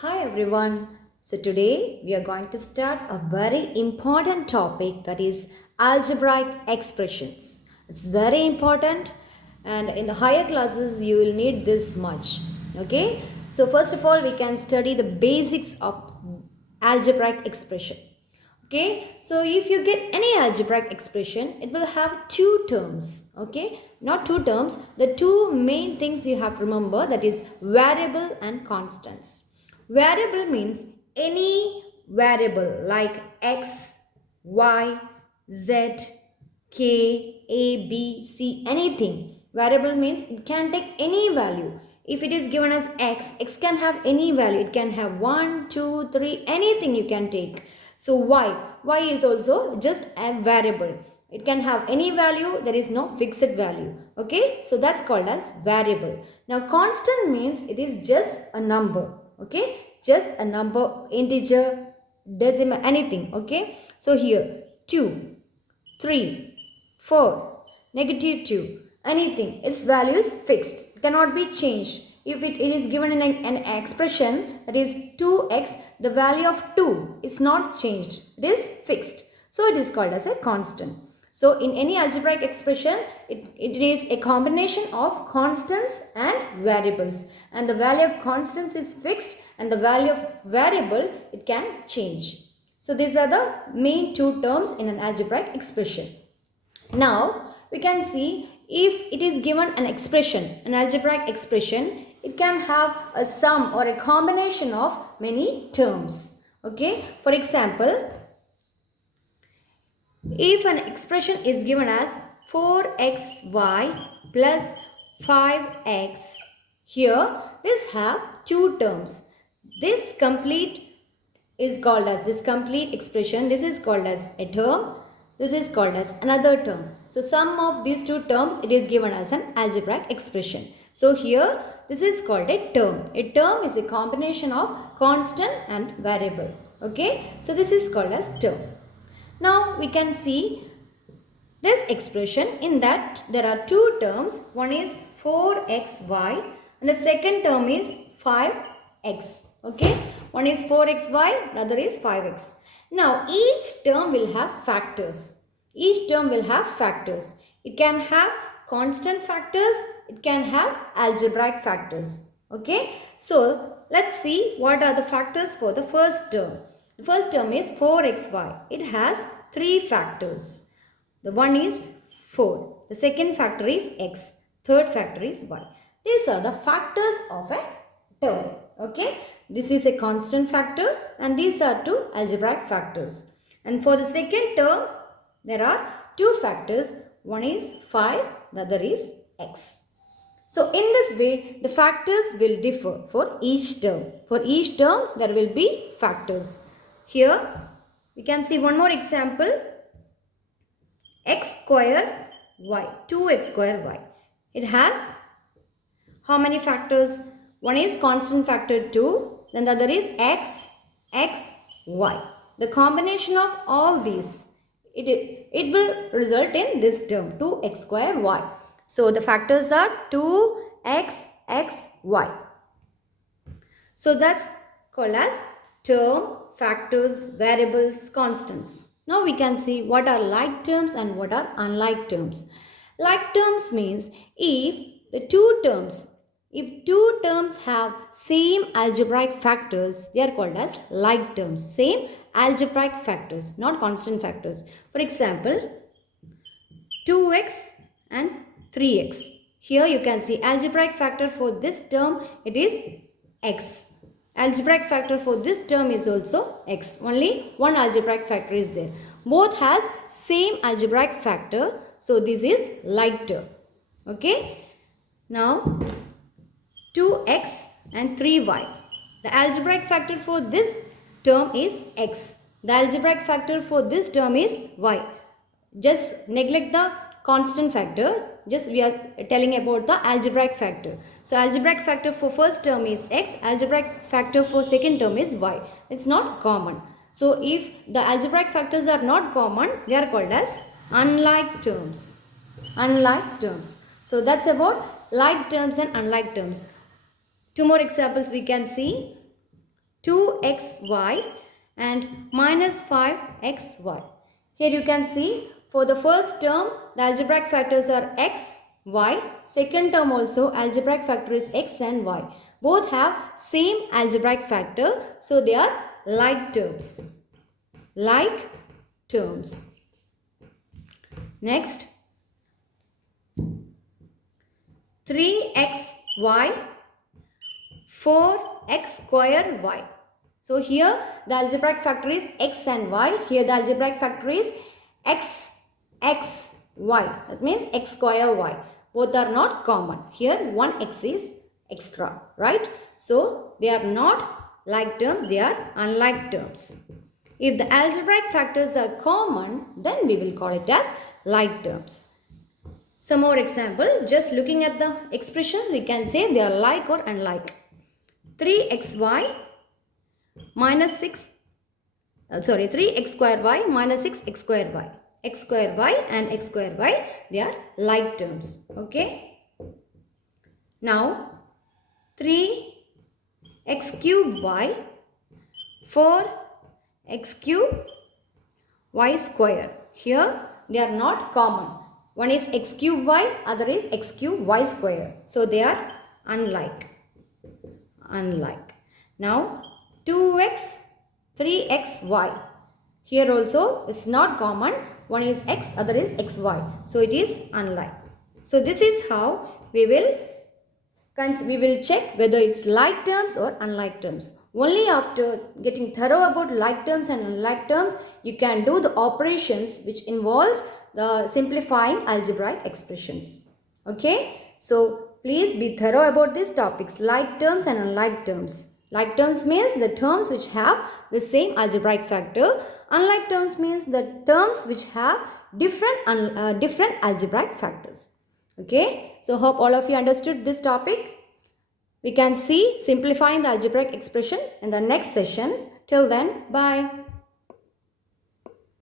Hi everyone. So today we are going to start a very important topic, that is algebraic expressions. It's very important, and in the higher classes you will need this much. Okay? So first of all we can study the basics of algebraic expression. Okay, so if you get any algebraic expression, it will have two terms. Okay, not two terms, the two main things you have to remember, that is variable and constants. Variable means any variable like x, y, z, k, a, b, c, anything. Variable means it can take any value. If it is given as x, x can have any value. It can have 1, 2, 3, anything you can take. So y is also just a variable. It can have any value, there is no fixed value. Okay, so that's called as variable. Now constant means it is just a number. Okay, just a number, integer, decimal, anything. Okay, so here 2, 3, 4, -2, anything, its value is fixed, it cannot be changed. If it is given in an expression, that is 2x, the value of 2 is not changed, it is fixed. So it is called as a constant. So in any algebraic expression, it is a combination of constants and variables. And the value of constants is fixed and the value of variable, it can change. So these are the main two terms in an algebraic expression. Now we can see if it is given an expression, an algebraic expression, it can have a sum or a combination of many terms. Okay, for example, if an expression is given as 4xy plus 5x, here this have two terms. This complete is called as, this complete expression, this is called as a term, this is called as another term. So sum of these two terms, it is given as an algebraic expression. So here this is called a term. A term is a combination of constant and variable. Okay, so this is called as term. Now we can see this expression, in that there are two terms. One is 4xy and the second term is 5x. Okay, one is 4xy, the other is 5x. Now each term will have factors. Each term will have factors. It can have constant factors, it can have algebraic factors. Okay, so let's see what are the factors for the first term. The first term is 4xy. It has three factors. The one is 4. The second factor is x. Third factor is y. These are the factors of a term. Okay. This is a constant factor and these are two algebraic factors. And for the second term, there are two factors. One is 5, the other is x. So in this way, the factors will differ for each term. For each term, there will be factors. Here, we can see one more example. X square y, 2x square y. It has how many factors? One is constant factor 2, then the other is x, y. The combination of all these, it will result in this term 2x square y. So the factors are 2x, y. So that's called as term, factors, variables, constants. Now we can see what are like terms and what are unlike terms. Like terms means if two terms have same algebraic factors, they are called as like terms. Same algebraic factors, not constant factors. For example, 2x and 3x. Here you can see algebraic factor for this term, it is x. Algebraic factor for this term is also x. Only one algebraic factor is there. Both has same algebraic factor. So this is like term. Okay. Now 2x and 3y. The algebraic factor for this term is x. The algebraic factor for this term is y. Just neglect the constant factor. Just we are telling about the algebraic factor. So algebraic factor for first term is x. Algebraic factor for second term is y. It's not common. So if the algebraic factors are not common, they are called as unlike terms. Unlike terms. So that's about like terms and unlike terms. Two more examples we can see. 2xy and minus 5xy. Here you can see for the first term the algebraic factors are x, y. Second term also algebraic factor is x and y. Both have same algebraic factor, so they are like terms. Like terms. Next, 3xy 4x square y. So here the algebraic factor is x and y. Here the algebraic factor is x, y. That means x square y. Both are not common. Here one x is extra, right? So they are not like terms, they are unlike terms. If the algebraic factors are common, then we will call it as like terms. Some more example, just looking at the expressions, we can say they are like or unlike. 3xy minus 3x square y minus 6x square y. X square y and x square y, they are like terms. Okay. Now, 3x cube y 4x cube y square. Here they are not common. One is x cube y, other is x cube y square. So they are unlike. Now 2x 3xy. Here also it's not common. One is x, other is xy. So it is unlike. So this is how we will check whether it's like terms or unlike terms. Only after getting thorough about like terms and unlike terms, you can do the operations which involves the simplifying algebraic expressions. Okay. So please be thorough about these topics, like terms and unlike terms. Like terms means the terms which have the same algebraic factor. Unlike terms means the terms which have different algebraic factors. Okay. So hope all of you understood this topic. We can see simplifying the algebraic expression in the next session. Till then, bye.